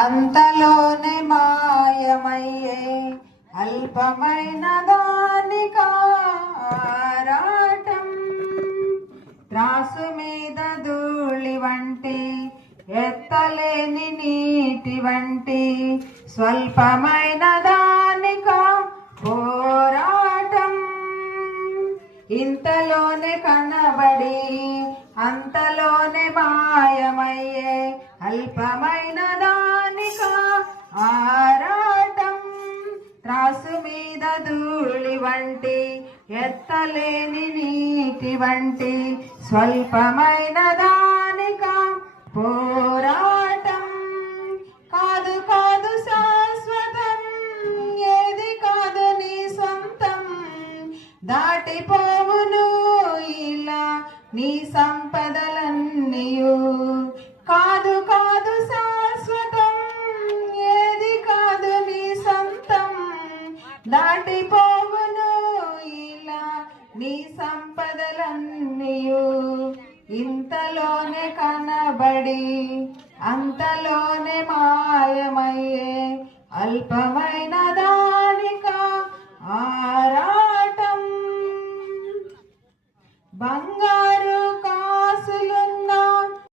అంతలోనే మాయమయ్యే అల్పమైన దానికారాటం. త్రాసు మీద ధూళి వంటి ఎత్తలేని నీటి వంటి స్వల్పమైన దానికా పోరాటం. ఇంతలోనే కనబడి అంతలోనే మాయమయ్యే అల్పమైన దానికా ఆరాటం. త్రాసు మీద ధూళి వంటి ఎత్తలేని నీటి వంటి స్వల్పమైన దానికా పోరాటం. కాదు కాదు శాశ్వతం, ఏది కాదు నీ సొంతం, దాటిపోవును ఇలా నీ సంపదలన్నీయు. కాదు కాదు శాశ్వతం, ఏది కాదు నీ సొంతం, దాటిపోవును ఇలా నీ సంపదలన్నీయు. ఇంతలోనే కనబడి అంతలోనే మాయమయ్యే అల్పమైన దానికా